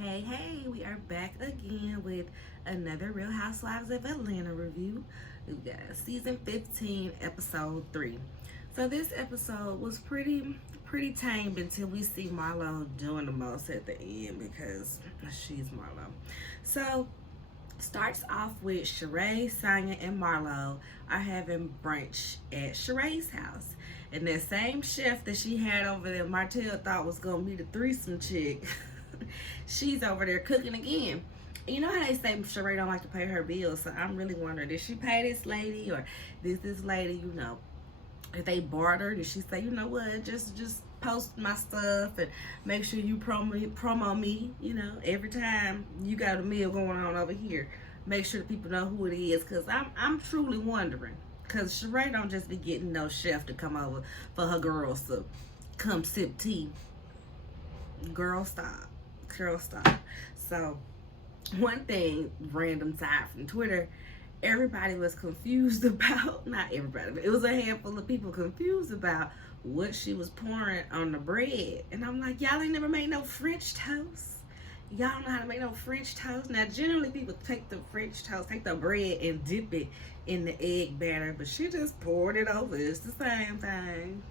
Hey, we are back again with another Real Housewives of Atlanta review. We've got season 15, episode 3. So this episode was pretty tame until we see Marlo doing the most at the end because she's Marlo. So starts off with Sheree, Sonya, and Marlo are having brunch at Sheree's house. And that same chef that she had over there, Martell thought was gonna be the threesome chick. She's over there cooking again. You know how they say Sheree don't like to pay her bills, so I'm really wondering, did she pay this lady or this lady, if they barter, did she say, you know what, just post my stuff and make sure you promo me, every time you got a meal going on over here, make sure the people know who it is, because I'm truly wondering, because Sheree don't just be getting no chef to come over for her girls to come sip tea. Girl, stop. Girl, stop. So, one thing, random side from Twitter, everybody was confused about, not everybody, but it was a handful of people confused about what she was pouring on the bread. And I'm like, y'all ain't never made no French toast. Y'all don't know how to make no French toast. Now, generally, people take the French toast, take the bread and dip it in the egg batter, but she just poured it over. It's the same thing.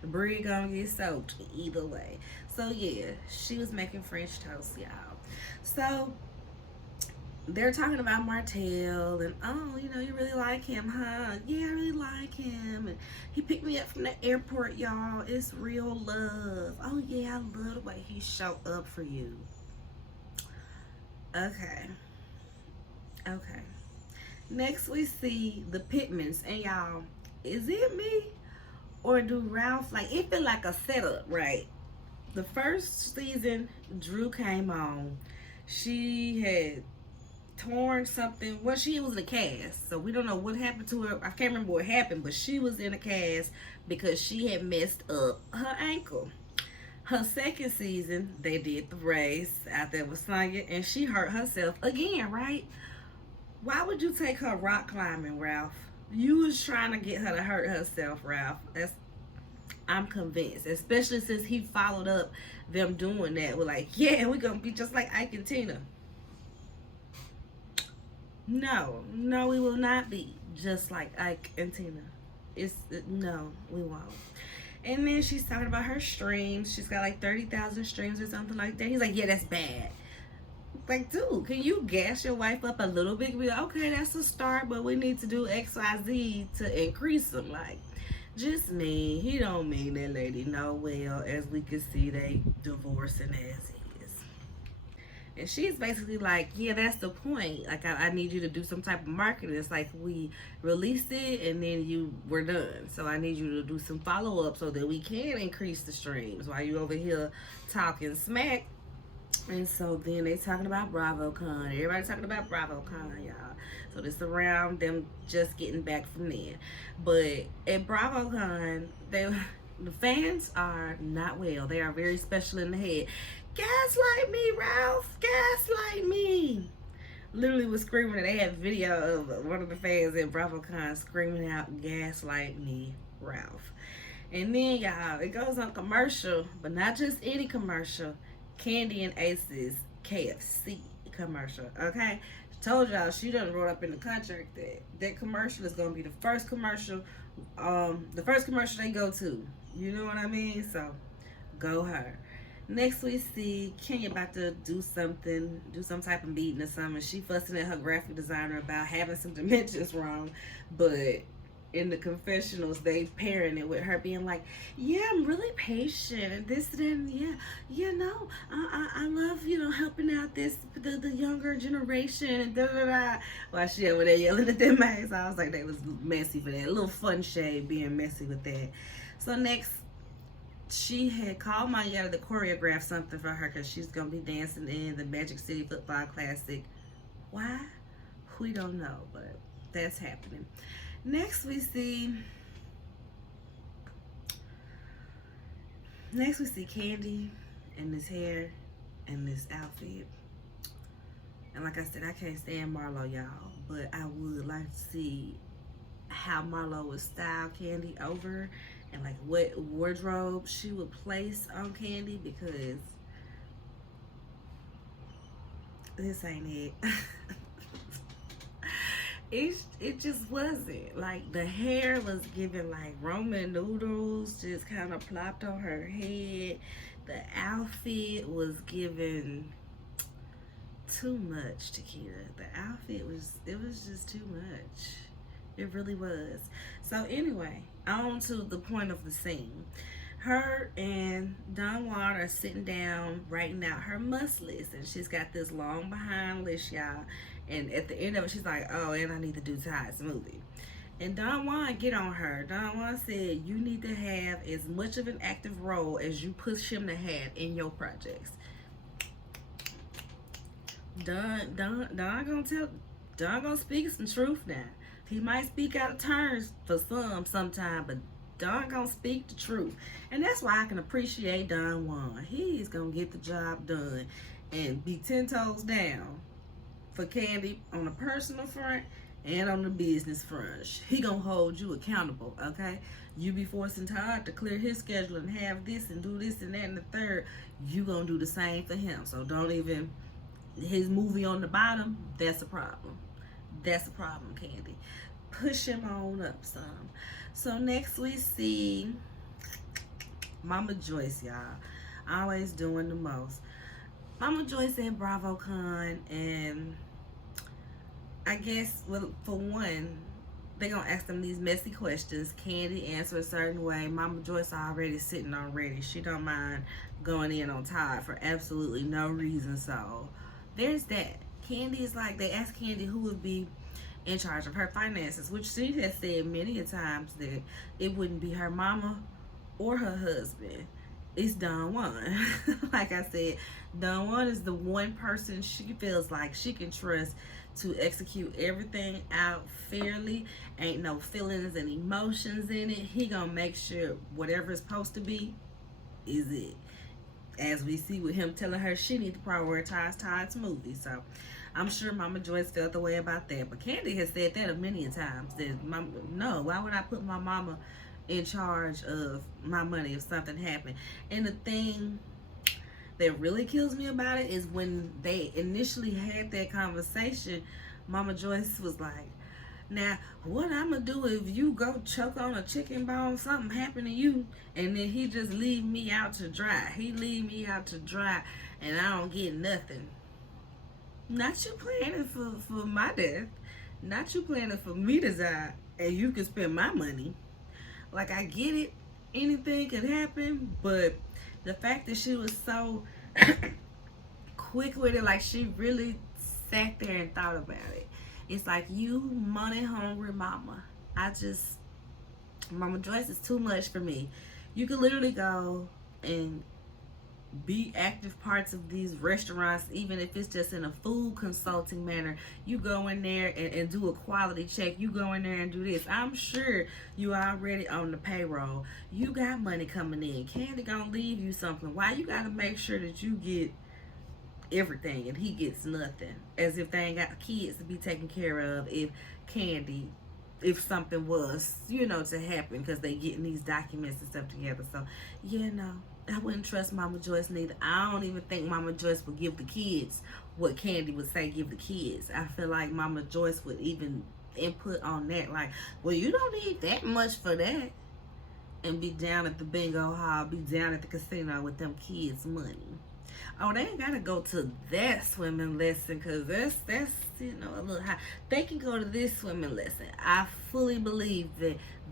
The bread gonna get soaked either way. So yeah, she was making French toast, y'all. So they're talking about Martell and, oh, you really like him, huh? Yeah, I really like him. And he picked me up from the airport, y'all. It's real love. Oh yeah, I love the way he showed up for you. Okay. Okay. Next we see the Pittmans, and y'all, is it me? Or do Ralph, it feel like a setup, right? The first season Drew came on, she had torn something. Well, she was in a cast, so we don't know what happened to her. I can't remember what happened, but she was in a cast because she had messed up her ankle. Her second season, they did the race out there with Sonya, and she hurt herself again, right? Why would you take her rock climbing, Ralph? You was trying to get her to hurt herself, Ralph. I'm convinced, especially since he followed up them doing that with yeah, we're gonna be just like Ike and Tina. No, we will not be just like Ike and Tina. No, we won't. And then she's talking about her streams. She's got 30,000 streams or something like that. He's like, yeah, that's bad. Like, dude, can you gas your wife up a little bit? Be like, okay, that's a start, but we need to do XYZ to increase them. Just me. He don't mean that lady no well. As we can see, they divorcing as is. And she's basically like, yeah, that's the point. I need you to do some type of marketing. It's like we released it and then we're done. So I need you to do some follow up so that we can increase the streams while you over here talking smack. And so then they talking about BravoCon. Everybody talking about BravoCon, y'all. So this around them just getting back from there. But at BravoCon, the fans are not well. They are very special in the head. Gaslight me, Ralph. Gaslight me. Literally was screaming. They had video of one of the fans at BravoCon screaming out, gaslight me, Ralph. And then, y'all, it goes on commercial, but not just any commercial. Candy and Ace's KFC commercial, okay? Told y'all she done wrote up in the contract that commercial is gonna be the first commercial they go to. You know what I mean? So go her. Next we see Kenya about to do some type of meeting or something. She fussing at her graphic designer about having some dimensions wrong, but in the confessionals, they pairing it with her being like, yeah, I'm really patient and this and no, I love, helping out the younger generation and da da da. While she over there yelling at them maids, I was like, they was messy for that. A little fun shade being messy with that. So next, she had called Maya to choreograph something for her because she's going to be dancing in the Magic City Football Classic. Why? We don't know, but that's happening. Next we see Candy and this hair and this outfit. And like I said, I can't stand Marlo, y'all, but I would like to see how Marlo would style Candy over and what wardrobe she would place on Candy, because this ain't it. It just wasn't. Like, the hair was giving like Roman noodles, just kind of plopped on her head. The outfit was giving too much, Chiquita. The outfit it was just too much. It really was. So anyway, on to the point of the scene. Her and Don Juan are sitting down writing out her must list, and she's got this long behind list, y'all. And at the end of it, she's like, "Oh, and I need to do Todd's movie." And Don Juan get on her. Don Juan said, "You need to have as much of an active role as you push him to have in your projects." Don gonna speak some truth now. He might speak out of turns for sometime, but Don gonna speak the truth. And that's why I can appreciate Don Juan. He's gonna get the job done and be 10 toes down for Candy on the personal front and on the business front. He gonna hold you accountable, okay? You be forcing Todd to clear his schedule and have this and do this and that and the third. You gonna do the same for him. So don't even, his movie on the bottom, that's a problem. That's a problem, Candy. Push him on up some. So next we see Mama Joyce, y'all. Always doing the most. Mama Joyce at BravoCon, and I guess, well, for one, they're going to ask them these messy questions. Candy answer a certain way. Mama Joyce already sitting on ready. She don't mind going in on Todd for absolutely no reason. So there's that. Candy is like, they asked Candy who would be in charge of her finances, which she has said many a times that it wouldn't be her mama or her husband. It's Don Juan. Like I said, Don Juan is the one person she feels like she can trust to execute everything out fairly. Ain't no feelings and emotions in it. He gonna make sure whatever it's supposed to be is it. As we see with him telling her she needs to prioritize Todd's movie. So I'm sure Mama Joyce felt the way about that. But Candy has said that a many times. That no, why would I put my mama in charge of my money if something happened? And the thing that really kills me about it is when they initially had that conversation, Mama Joyce was like, "Now, what I'm gonna do if you go choke on a chicken bone, something happen to you, and then he just leave me out to dry. He leave me out to dry, and I don't get nothing." Not you planning for my death. Not you planning for me to die, and you can spend my money. Like, I get it. Anything could happen, but the fact that she was so quick with it, like she really sat there and thought about it. It's like, you money hungry mama. Mama Joyce is too much for me. You could literally go and be active parts of these restaurants, even if it's just in a food consulting manner. You go in there and do a quality check. You go in there and do this. I'm sure you already on the payroll. You got money coming in. Candy gonna leave you something. Why you gotta make sure that you get everything and he gets nothing? As if they ain't got kids to be taken care of if something was, to happen, because they getting these documents and stuff together. So, no. I wouldn't trust Mama Joyce neither. I don't even think Mama Joyce would give the kids what Candy would say give the kids. I feel like Mama Joyce would even input on that. Like, well, you don't need that much for that. And be down at the bingo hall, be down at the casino with them kids' money. Oh, they ain't gotta go to that swimming lesson, because that's a little high. They can go to this swimming lesson. I fully believe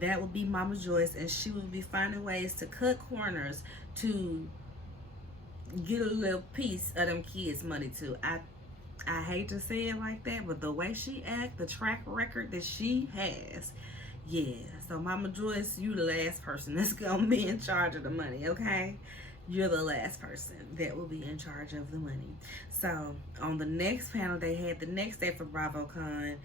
that would be Mama Joyce, and she would be finding ways to cut corners to get a little piece of them kids' money too. I hate to say it like that, but the way she act, the track record that she has, yeah. So Mama Joyce, you the last person that's gonna be in charge of the money, okay? You're the last person that will be in charge of the money. So on the next panel they had the next day for BravoCon,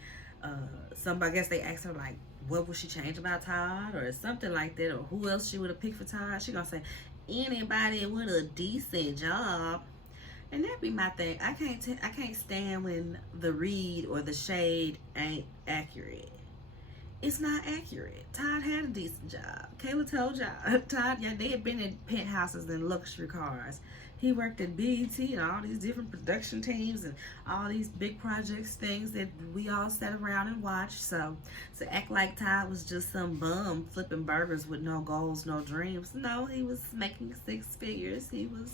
I guess they asked her like, what would she change about Todd or something like that, or who else she would have picked for Todd. She gonna say anybody with a decent job. And that be my thing. I can't stand when the read or the shade ain't accurate. It's not accurate. Todd had a decent job. Kayla told y'all. Todd, they had been in penthouses and luxury cars. He worked at BET and all these different production teams and all these big projects, things that we all sat around and watched. So to act like Todd was just some bum flipping burgers with no goals, no dreams. No, he was making six figures. He was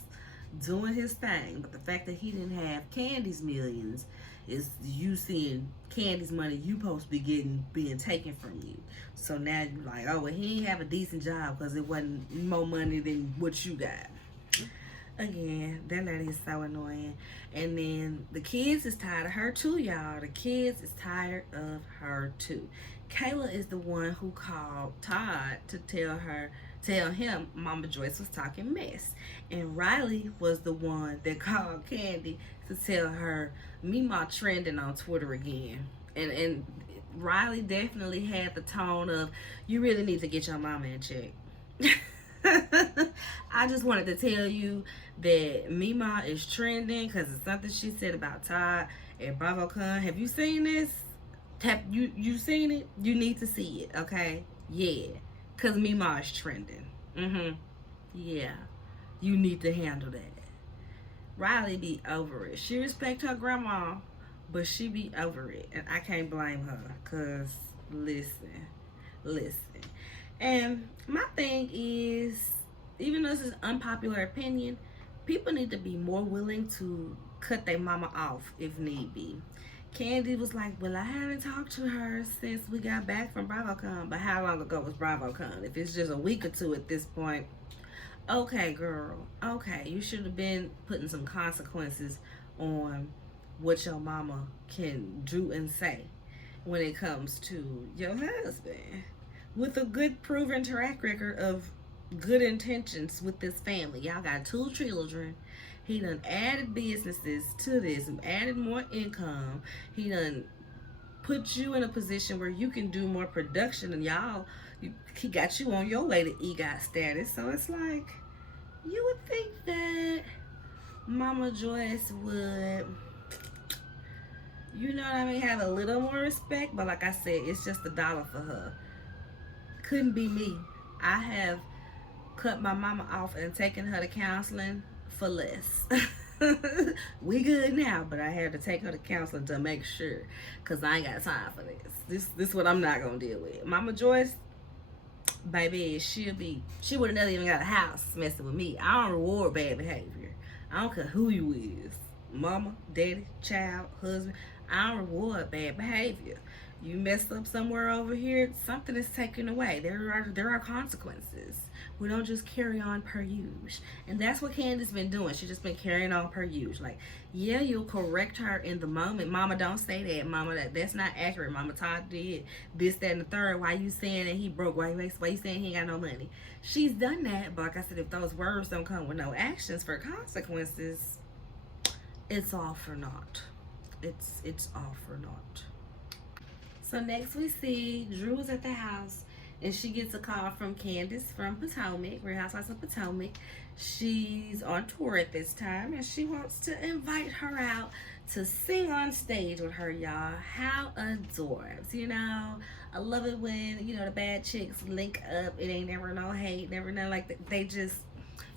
doing his thing. But the fact that he didn't have Candy's millions is you seeing Candy's money you supposed to be getting being taken from you. So now you're like, oh, well, he ain't have a decent job because it wasn't more money than what you got. Again, that lady is so annoying. And then the kids is tired of her too, y'all. The kids is tired of her too. Kayla is the one who called Todd to tell him Mama Joyce was talking mess. And Riley was the one that called Candy to tell her Mima trending on Twitter again. And Riley definitely had the tone of, you really need to get your mama in check. I just wanted to tell you that Mima is trending because it's something she said about Todd at BravoCon. Have you seen this? Have you seen it? You need to see it, okay? Yeah, because Mima is trending. Yeah, you need to handle that. Riley be over it. She respect her grandma, but she be over it. And I can't blame her because, listen. And my thing is, even though this is unpopular opinion, people need to be more willing to cut their mama off if need be. Candy was like, well, I haven't talked to her since we got back from BravoCon. But how long ago was BravoCon? If it's just a week or two at this point, okay, girl. Okay, you should have been putting some consequences on what your mama can do and say when it comes to your husband. With a good proven track record of good intentions with this family. Y'all got 2 children. He done added businesses to this, added more income. He done put you in a position where you can do more production, and he got you on your way to EGOT status. So it's like, you would think that Mama Joyce would, you know what I mean, have a little more respect. But like I said, it's just $1 for her. Couldn't be me. I have cut my mama off and taken her to counseling for less. We good now, but I had to take her to counseling to make sure, because I ain't got time for this. This is what I'm not gonna deal with. Mama Joyce, baby, she would have never even got a house messing with me. I don't reward bad behavior. I don't care who you is, mama, daddy, child, husband. I don't reward bad behavior. You messed up somewhere over here, something is taken away. There are consequences. We don't just carry on per usual. And that's what Candace been doing. She just been carrying on per usual. Like, yeah, you'll correct her in the moment. Mama, don't say that. Mama, that's not accurate. Mama, Todd did this, that, and the third. Why you saying that he broke? Why you saying he ain't got no money? She's done that. But like I said, if those words don't come with no actions for consequences, it's all for naught. It's all for naught. So next we see Drew is at the house and she gets a call from Candace from Potomac, Real Housewives of Potomac. She's on tour at this time and she wants to invite her out to sing on stage with her, y'all. How adorbs, you know? I love it when, you know, the bad chicks link up. It ain't never no hate, never no like they just,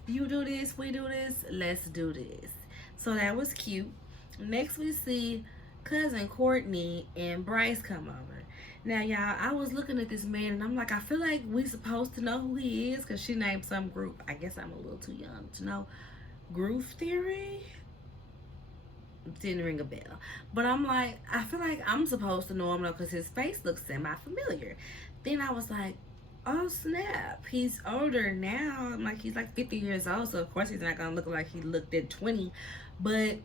you do this, we do this, let's do this. So that was cute. Next we see cousin Courtney and Bryce come over. Now, y'all, I was looking at this man and I'm like, I feel like we supposed to know who he is because she named some group. I guess I'm a little too young to know. Groove Theory? Didn't ring a bell. But I'm like, I feel like I'm supposed to know him though because his face looks semi-familiar. Then I was like, oh snap, he's older now. I'm like, he's like 50 years old, so of course he's not gonna look like he looked at 20. But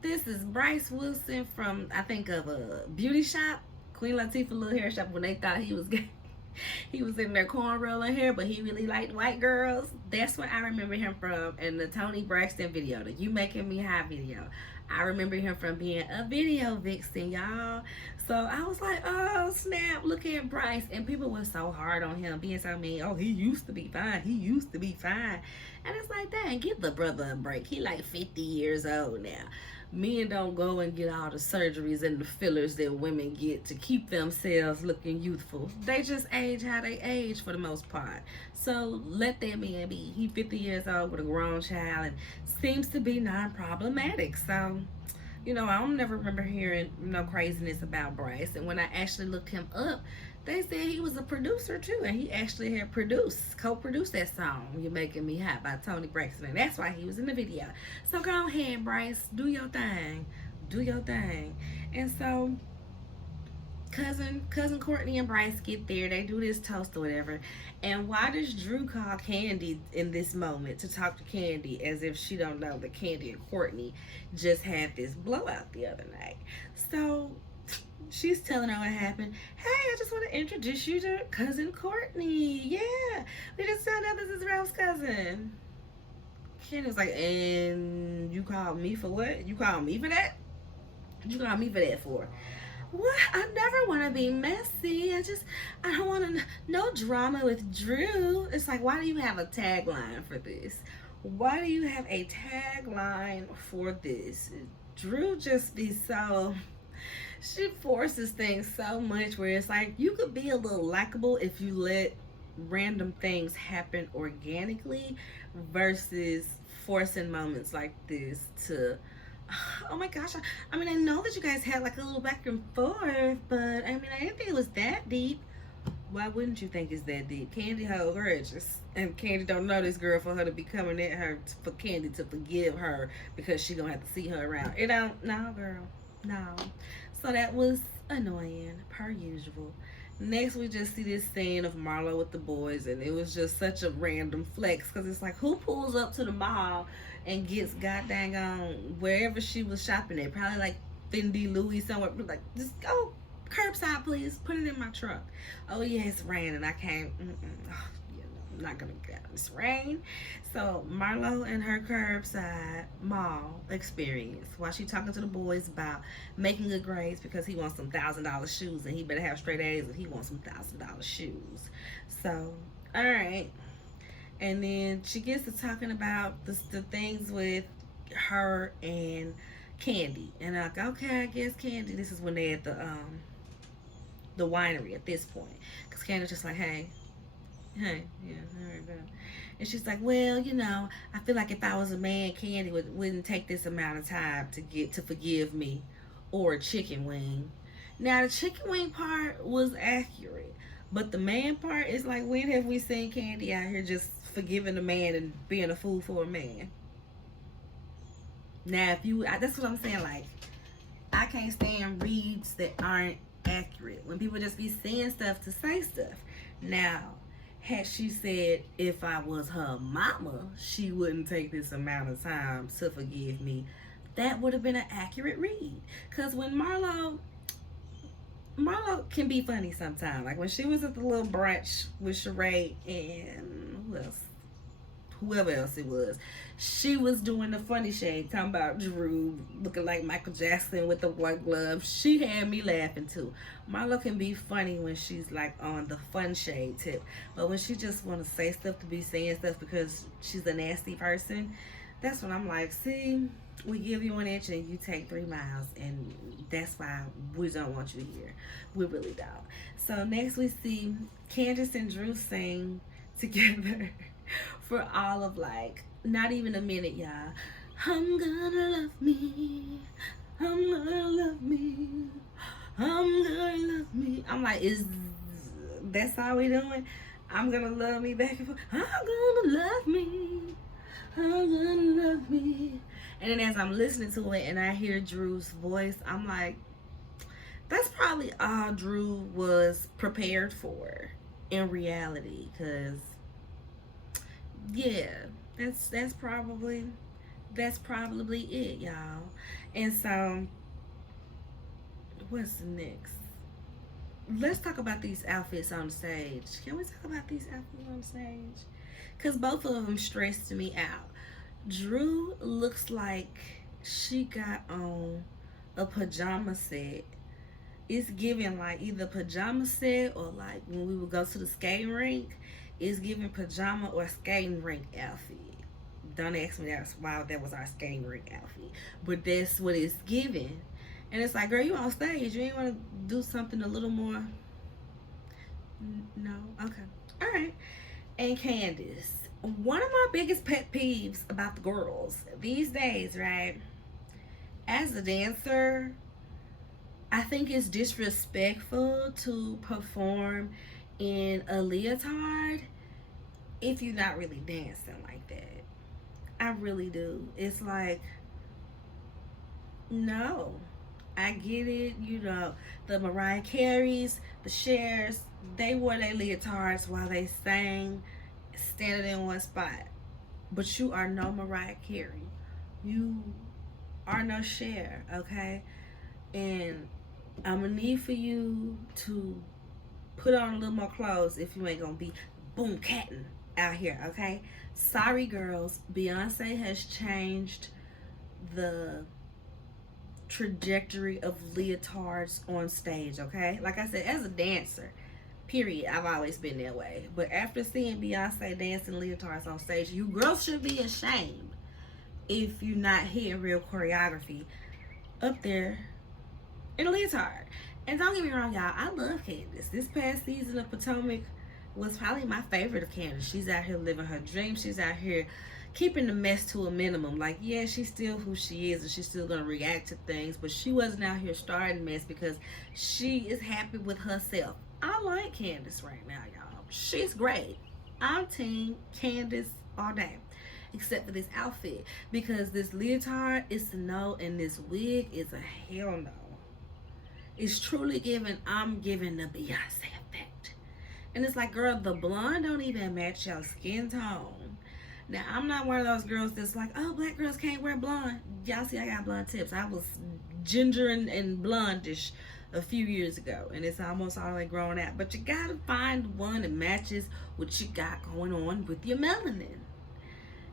this is Bryce Wilson from, I think, of a beauty shop, Queen Latifah little hair shop, when they thought he was gay. He was in there cornrolling hair, but he really liked white girls. That's what I remember him from in the Toni Braxton video, the You Making Me High video. I remember him from being a video vixen, y'all. So I was like, oh snap, look at Bryce. And people were so hard on him, being so mean. Oh, he used to be fine. He used to be fine. And it's like, dang, give the brother a break. He like 50 years old now. Men don't go and get all the surgeries and the fillers that women get to keep themselves looking youthful. They just age how they age for the most part. So let that man be. He 50 years old with a grown child and seems to be non-problematic. So, I don't never remember hearing no craziness about Bryce. And when I actually looked him up, they said he was a producer too, and he actually had co-produced that song "You're Making Me Hot" by Tony Braxton, and that's why he was in the video. So go ahead, Bryce, do your thing. And so cousin Courtney and Bryce get there. They do this toast or whatever. And why does Drew call Candy in this moment to talk to Candy as if she don't know that Candy and Courtney just had this blowout the other night? So she's telling her what happened. Hey, I just want to introduce you to cousin Courtney. Yeah, we just found out this is Ralph's cousin. Candy was like, and you called me for what? You called me for that? You called me for that for? What? I never want to be messy. I don't want to, no drama with Drew. It's like, why do you have a tagline for this? Why do you have a tagline for this? Drew just be so, she forces things so much where it's like, you could be a little likable if you let random things happen organically versus forcing moments like this to, oh my gosh, I mean, I know that you guys had like a little back and forth, but I mean, I didn't think it was that deep. Why wouldn't you think it's that deep? Candy hold grudges, and Candy don't know this girl for her to be coming at her, for Candy to forgive her because she gonna have to see her around. It don't, no girl, no. So that was annoying, per usual. Next, we just see this scene of Marlo with the boys, and it was just such a random flex, because it's like, who pulls up to the mall and gets goddamn on wherever she was shopping at? Probably like Fendi, Louis, somewhere. Like, just go curbside, please. Put it in my truck. Oh, yeah, it's raining. I can't. Oh, I'm not going to get this rain. So, Marlo and her curbside mall experience while she talking to the boys about making good grades because he wants some $1,000 shoes, and he better have straight A's if he wants some $1,000 shoes. So, all right. And then she gets to talking about the things with her and Candy. And I'm like, okay, I guess Candy, this is when they at the winery at this point. Because Candy's just like, hey, yeah, all right, bro. And she's like, well, I feel like if I was a man, Candy wouldn't take this amount of time to forgive me or a chicken wing. Now, the chicken wing part was accurate. But the man part is like, when have we seen Candy out here just forgiving a man and being a fool for a man? Now, that's what I'm saying. Like, I can't stand reads that aren't accurate. When people just be saying stuff to say stuff. Now, had she said, if I was her mama, she wouldn't take this amount of time to forgive me, that would have been an accurate read. Because when Marlo can be funny sometimes. Like when she was at the little brunch with Sheree and whoever else it was, she was doing the funny shade, talking about Drew looking like Michael Jackson with the white glove. She had me laughing too. Marlo can be funny when she's like on the fun shade tip, but when she just want to say stuff to be saying stuff because she's a nasty person, that's when I'm like, see, we give you 1 inch and you take 3 miles, and that's why we don't want you here. We really don't. So next we see Candace and Drew sing together for all of like not even a minute, y'all. I'm gonna love me. I'm gonna love me. I'm gonna love me. I'm like, that's all we doing? I'm gonna love me back and forth. I'm gonna love me. I'm gonna love me. And then as I'm listening to it and I hear Drew's voice, I'm like, that's probably all Drew was prepared for in reality. Because, yeah, that's probably it, y'all. And so, what's next? Let's talk about these outfits on stage. Can we talk about these outfits on stage? Because both of them stressed me out. Drew looks like she got on a pajama set. It's giving like either pajama set or like when we would go to the skating rink, it's giving pajama or skating rink outfit. Don't ask me that's why that was our skating rink outfit. But that's what it's given. And it's like, girl, you on stage. You ain't want to do something a little more. No? Okay. All right. And Candace. One of my biggest pet peeves about the girls these days, right? As a dancer, I think it's disrespectful to perform in a leotard if you're not really dancing like that. I really do. It's like, no. I get it, you know, the Mariah Careys, the Chers, they wore their leotards while they sang, standing in one spot. But you are no Mariah Carey. You are no Cher, okay? And I'm gonna need for you to put on a little more clothes if you ain't gonna be boom catting out here, okay? Sorry, girls. Beyonce has changed the trajectory of leotards on stage, okay? Like I said, as a dancer, period, I've always been that way. But after seeing Beyonce dancing leotards on stage, you girls should be ashamed if you're not hitting real choreography up there in a leotard. And don't get me wrong, y'all, I love Candace. This past season of Potomac was probably my favorite of Candace. She's out here living her dream. She's out here keeping the mess to a minimum. Like, yeah, she's still who she is and she's still gonna react to things, but she wasn't out here starting mess because she is happy with herself. I like Candace right now, y'all. She's great. I'm team Candace all day, except for this outfit, because this leotard is a no and this wig is a hell no. It's truly giving, I'm giving the Beyonce effect. And it's like, girl, the blonde don't even match your skin tone. Now, I'm not one of those girls that's like, oh, black girls can't wear blonde. Y'all see I got blonde tips. I was ginger and blondish a few years ago, and it's almost all like grown out. But you gotta find one that matches what you got going on with your melanin.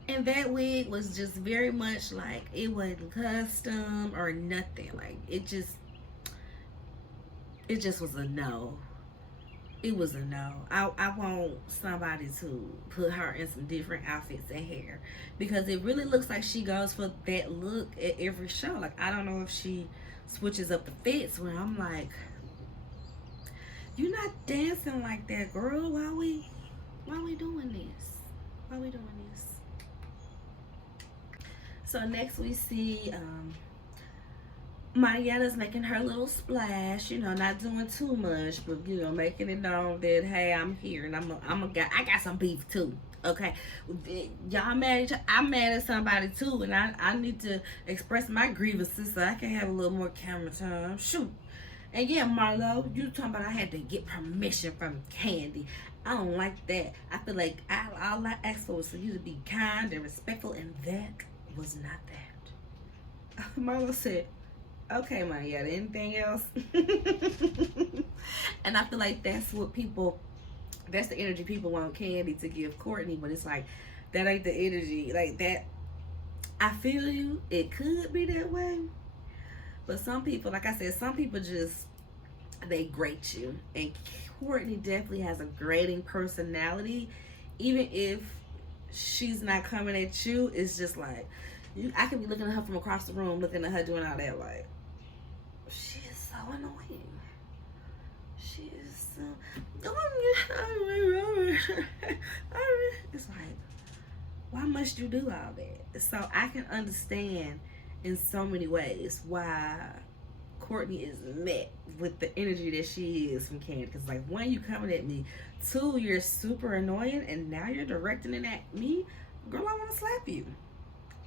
And that wig was just very much like, it wasn't custom or nothing. Like, it just was a no. It was a no. I want somebody to put her in some different outfits and hair, because it really looks like she goes for that look at every show. Like, I don't know if she switches up the fits where I'm like, you're not dancing like that, girl. Why we doing this? Why we doing this? So next we see Marietta's making her little splash, you know, not doing too much, but, you know, making it known that, hey, I'm here and I got some beef too. Okay, y'all mad? I'm mad at somebody too, and I need to express my grievances so I can have a little more camera time. Shoot. And yeah, Marlo, you talking about I had to get permission from Candy. I don't like that. I feel like all I asked for was for you to be kind and respectful, and that was not that. Marlo said, okay, Marietta, anything else? And I feel like that's the energy people want Candy to give Courtney, but it's like, that ain't the energy. Like, that, I feel you, it could be that way, but some people, like I said, some people just, they grate you, and Courtney definitely has a grating personality. Even if she's not coming at you, it's just like, I could be looking at her from across the room, looking at her doing all that, like, she is so annoying. She is so, it's like, why must you do all that? So I can understand in so many ways why Courtney is met with the energy that she is from Candy. Because, like, one, you coming at me, two, you're super annoying, and now you're directing it at me. Girl, I want to slap you.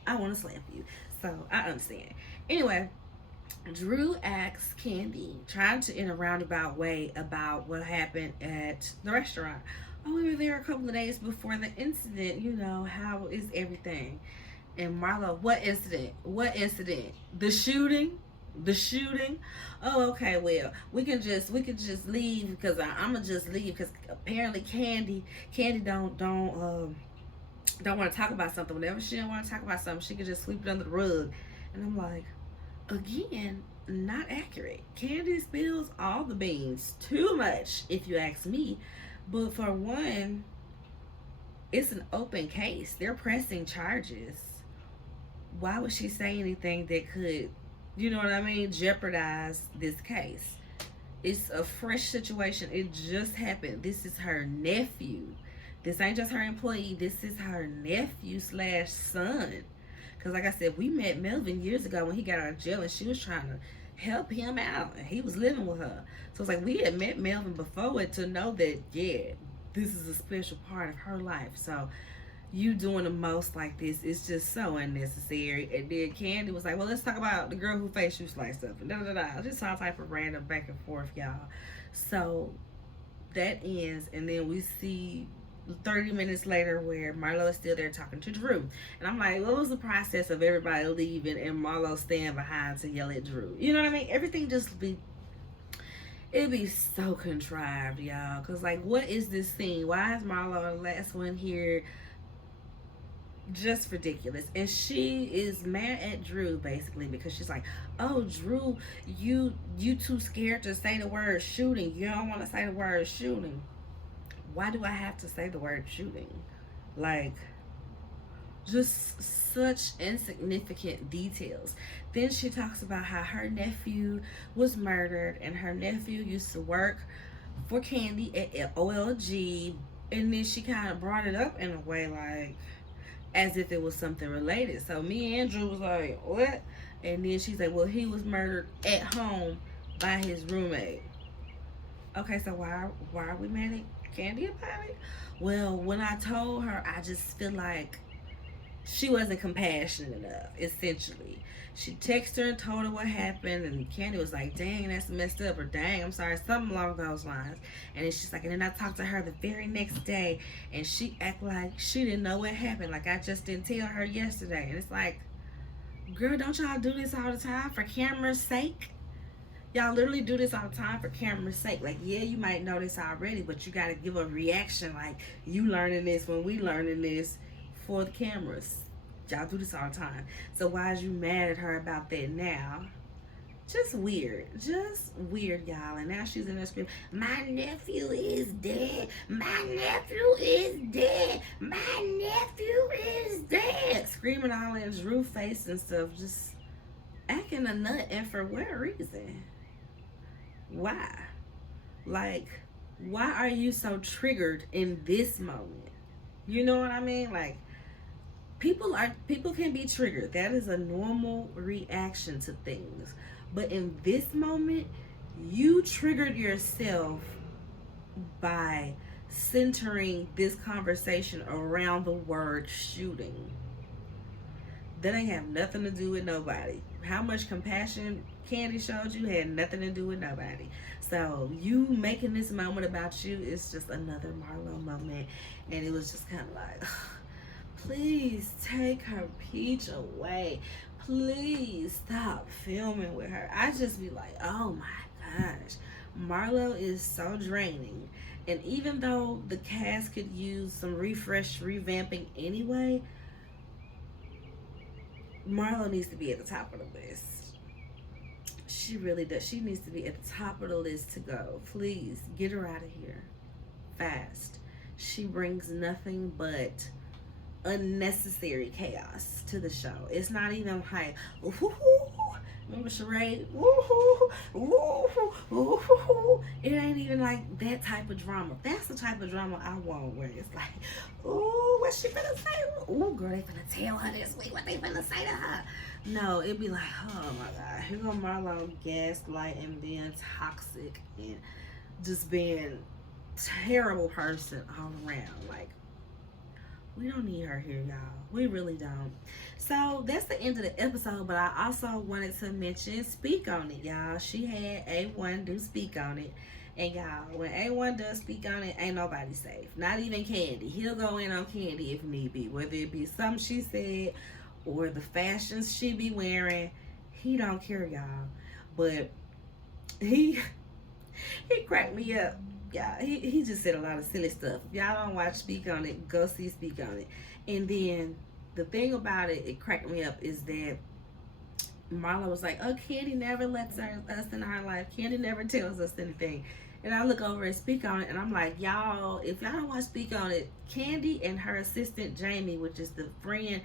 I want to slap you. So I understand. Anyway, Drew asks Candy, trying to in a roundabout way, about what happened at the restaurant. Oh, we were there a couple of days before the incident. You know, how is everything? And Marlo, what incident? What incident? The shooting? The shooting? Oh, okay. Well, we can just leave, because I'm gonna just leave because apparently Candy don't want to talk about something. Whenever she don't want to talk about something, she can just sweep it under the rug. And I'm like, again, not accurate. Candy spills all the beans, too much if you ask me. But for one, It's an open case. They're pressing charges. Why would she say anything that could, you know what I mean, jeopardize this case? It's a fresh situation. It just happened. This is her nephew. This ain't just her employee. This is her nephew slash son. Because like I said, we met Melvin years ago when he got out of jail and she was trying to help him out. And he was living with her. So it's like we had met Melvin before it to know that, yeah, this is a special part of her life. So you doing the most like this is just so unnecessary. And then Candy was like, well, let's talk about the girl who face you sliced up. And da-da-da. Just all type of random back and forth, y'all. So that ends. And then we see 30 minutes later where Marlo is still there talking to Drew. And I'm like, what was the process of everybody leaving and Marlo staying behind to yell at Drew? You know what I mean? Everything just be... It'd be so contrived, y'all. Because, like, what is this scene? Why is Marlo the last one here? Just ridiculous. And she is mad at Drew basically because she's like, oh, Drew, you too scared to say the word shooting. You don't want to say the word shooting. Why do I have to say the word shooting? Like, just such insignificant details. Then she talks about how her nephew was murdered and her nephew used to work for Candy at OLG. And then she kind of brought it up in a way like as if it was something related. So me and Andrew was like, what? And then she's like, well, he was murdered at home by his roommate. Okay, so why are we mad at Candy about it? Well, when I told her, I just feel like she wasn't compassionate enough, essentially. She texted her and told her what happened, and Candy was like, dang, that's messed up, or dang, I'm sorry, something along those lines. And then she's like, and then I talked to her the very next day, and she act like she didn't know what happened, like I just didn't tell her yesterday. And it's like, girl, don't y'all do this all the time for camera's sake? Y'all literally do this all the time for camera's sake. Like, yeah, you might know this already, but you gotta give a reaction like you learning this when we learning this for the cameras. Y'all do this all the time. So why is you mad at her about that now? Just weird. Just weird, y'all. And now she's in there screaming, my nephew is dead. My nephew is dead. My nephew is dead. Screaming all in Drew's face and stuff. Just acting a nut. And for what reason? Why? Like, why are you so triggered in this moment? You know what I mean? Like, people can be triggered. That is a normal reaction to things. But in this moment, you triggered yourself by centering this conversation around the word shooting. That ain't have nothing to do with nobody. How much compassion Candy showed you had nothing to do with nobody. So you making this moment about you is just another Marlo moment. And it was just kind of like, please take her peach away. Please stop filming with her. I just be like, oh my gosh. Marlo is so draining. And even though the cast could use some revamping anyway, Marlo needs to be at the top of the list. She really does. She needs to be at the top of the list to go. Please, get her out of here. Fast. She brings nothing but unnecessary chaos to the show. It's not even like, ooh, remember Sheree? Ooh. It ain't even like that type of drama. That's the type of drama I want, where it's like, ooh, what's she finna say? Ooh, girl, they finna tell her this week what they finna say to her. No, it'd be like, oh my God, here go Marlo gaslight and being toxic and just being terrible person all around. Like, we don't need her here, y'all. We really don't. So that's the end of the episode, but I also wanted to mention Speak On It, y'all. She had A1 do Speak On It. And y'all, when A1 does speak on it, ain't nobody safe. Not even Candy. He'll go in on Candy if need be. Whether it be something she said or the fashions she be wearing. He don't care, y'all. But he cracked me up. Yeah, he just said a lot of silly stuff. If y'all don't watch Speak On It, go see Speak On It. And then the thing about it, it cracked me up, is that Marlo was like, oh, Candy never lets us in our life. Candy never tells us anything. And I look over and Speak on It, and I'm like, y'all, if y'all don't want to Speak on It, Candy and her assistant Jamie, which is the friend,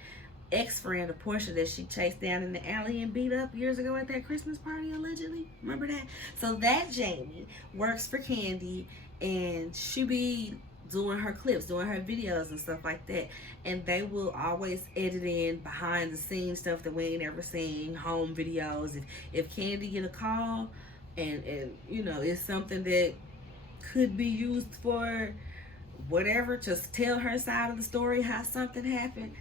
ex-friend of Portia that she chased down in the alley and beat up years ago at that Christmas party, allegedly. Remember that? So that Jamie works for Candy, and she be doing her clips, doing her videos and stuff like that. And they will always edit in behind the scenes stuff that we ain't ever seen, home videos. If Candy get a call and you know it's something that could be used for whatever, just tell her side of the story, how something happened,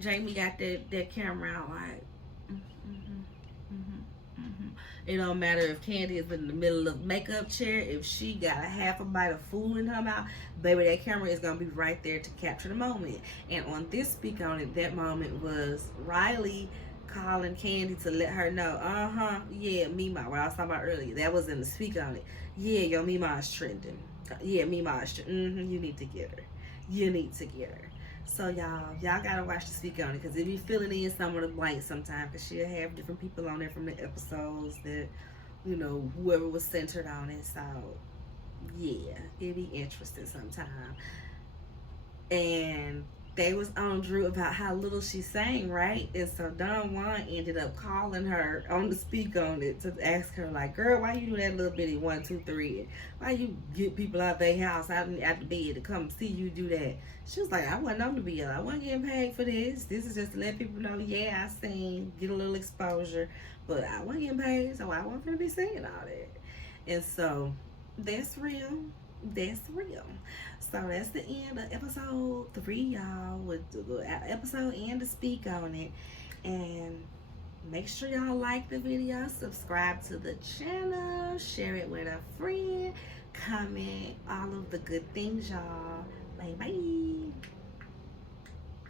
Jamie got that camera out like, it don't matter if Candy is in the middle of makeup chair, if she got a half a bite of food in her mouth, baby, that camera is gonna be right there to capture the moment. And on this Speak on It, that moment was Riley calling Candy to let her know, yeah, Mima, what I was talking about earlier, that was in the Speak on It. Yeah, your Mima is trending. Yeah, Mima is trending. You need to get her. You need to get her. So y'all gotta watch the Speak on It, because if you filling in some of the blanks sometimes, because she'll have different people on there from the episodes that, you know, whoever was centered on it. So yeah, it'll be interesting sometime. And they was on Drew about how little she sang, right? And so Don Juan ended up calling her on the Speak on It to ask her, like, girl, why you do that little bitty 1, 2, 3? And why you get people out their house out the bed to come see you do that? She was like, I wasn't on the bill. I wasn't getting paid for this. This is just to let people know, yeah, I sing, get a little exposure, but I wasn't getting paid, so I wasn't gonna be singing all that. And so that's real. That's real. So that's the end of episode 3, y'all, with the episode and the Speak on It. And make sure y'all like the video, subscribe to the channel, share it with a friend, comment all of the good things, y'all. Bye bye.